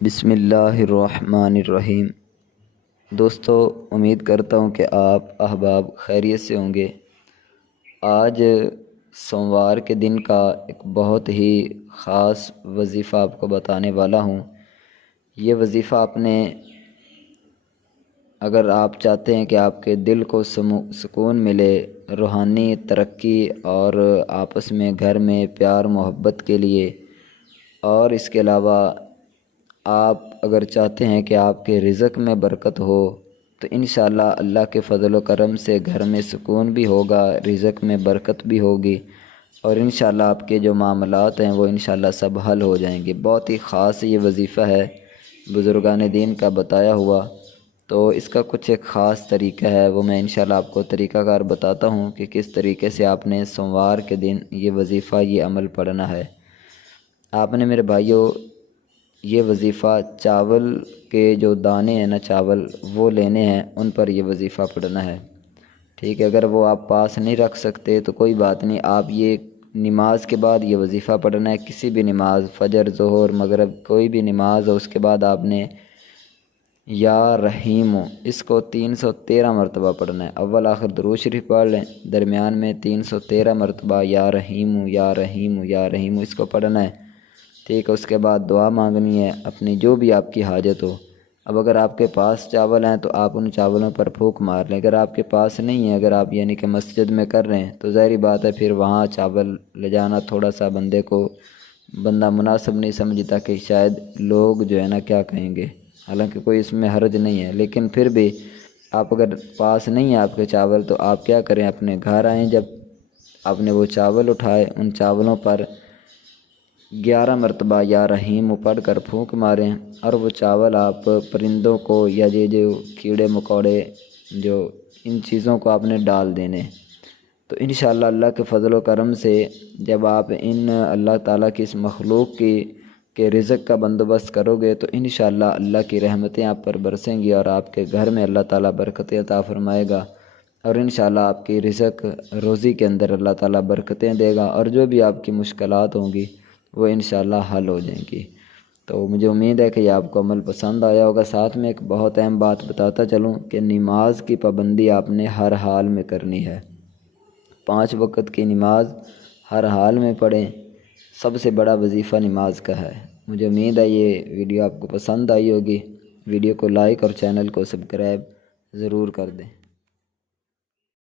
بسم اللہ الرحمن الرحیم۔ دوستو، امید کرتا ہوں کہ آپ احباب خیریت سے ہوں گے۔ آج سوموار کے دن کا ایک بہت ہی خاص وظیفہ آپ کو بتانے والا ہوں۔ یہ وظیفہ اگر آپ چاہتے ہیں کہ آپ کے دل کو سکون ملے، روحانی ترقی اور آپس میں گھر میں پیار محبت کے لیے، اور اس کے علاوہ آپ اگر چاہتے ہیں کہ آپ کے رزق میں برکت ہو، تو انشاءاللہ اللہ کے فضل و کرم سے گھر میں سکون بھی ہوگا، رزق میں برکت بھی ہوگی، اور انشاءاللہ آپ کے جو معاملات ہیں وہ انشاءاللہ سب حل ہو جائیں گے۔ بہت ہی خاص یہ وظیفہ ہے بزرگان دین کا بتایا ہوا، تو اس کا کچھ ایک خاص طریقہ ہے، وہ میں انشاءاللہ آپ کو طریقہ کار بتاتا ہوں کہ کس طریقے سے آپ نے سوموار کے دن یہ وظیفہ، یہ عمل پڑھنا ہے۔ آپ نے میرے بھائیوں یہ وظیفہ چاول کے جو دانے ہیں نا، چاول وہ لینے ہیں، ان پر یہ وظیفہ پڑھنا ہے، ٹھیک ہے۔ اگر وہ آپ پاس نہیں رکھ سکتے تو کوئی بات نہیں، آپ یہ نماز کے بعد یہ وظیفہ پڑھنا ہے، کسی بھی نماز، فجر، ظہر، مغرب، کوئی بھی نماز ہو، اس کے بعد آپ نے یا رحیم اس کو 313 مرتبہ پڑھنا ہے۔ اول آخر درود شریف پڑھ لیں، درمیان میں 313 مرتبہ یا رحیم یا رحیم یا رحیم اس کو پڑھنا ہے، ٹھیک ہے۔ اس کے بعد دعا مانگنی ہے اپنی جو بھی آپ کی حاجت ہو۔ اب اگر آپ کے پاس چاول ہیں تو آپ ان چاولوں پر پھونک مار لیں، اگر آپ کے پاس نہیں ہے، اگر آپ یعنی کہ مسجد میں کر رہے ہیں تو ظاہری بات ہے پھر وہاں چاول لے جانا تھوڑا سا بندہ مناسب نہیں سمجھتا کہ شاید لوگ جو ہے نا کیا کہیں گے، حالانکہ کوئی اس میں حرج نہیں ہے، لیکن پھر بھی آپ اگر پاس نہیں ہے آپ کے چاول تو آپ کیا کریں، اپنے گھر آئیں، جب آپ نے وہ چاول اٹھائے ان چاولوں پر 11 مرتبہ یا رحیم پڑھ کر پھونک ماریں، اور وہ چاول آپ پرندوں کو یا یہ جو کیڑے مکوڑے جو ان چیزوں کو آپ نے ڈال دینے، تو انشاءاللہ اللہ کے فضل و کرم سے جب آپ ان اللہ تعالیٰ کی اس مخلوق کے رزق کا بندوبست کرو گے تو انشاءاللہ اللہ کی رحمتیں آپ پر برسیں گی، اور آپ کے گھر میں اللہ تعالیٰ برکتیں عطا فرمائے گا، اور انشاءاللہ آپ کی رزق روزی کے اندر اللہ تعالیٰ برکتیں دے گا، اور جو بھی آپ کی مشکلات ہوں گی وہ انشاءاللہ حل ہو جائیں گی۔ تو مجھے امید ہے کہ یہ آپ کو عمل پسند آیا ہوگا۔ ساتھ میں ایک بہت اہم بات بتاتا چلوں کہ نماز کی پابندی آپ نے ہر حال میں کرنی ہے، 5 وقت کی نماز ہر حال میں پڑھیں، سب سے بڑا وظیفہ نماز کا ہے۔ مجھے امید ہے یہ ویڈیو آپ کو پسند آئی ہوگی، ویڈیو کو لائک اور چینل کو سبسکرائب ضرور کر دیں۔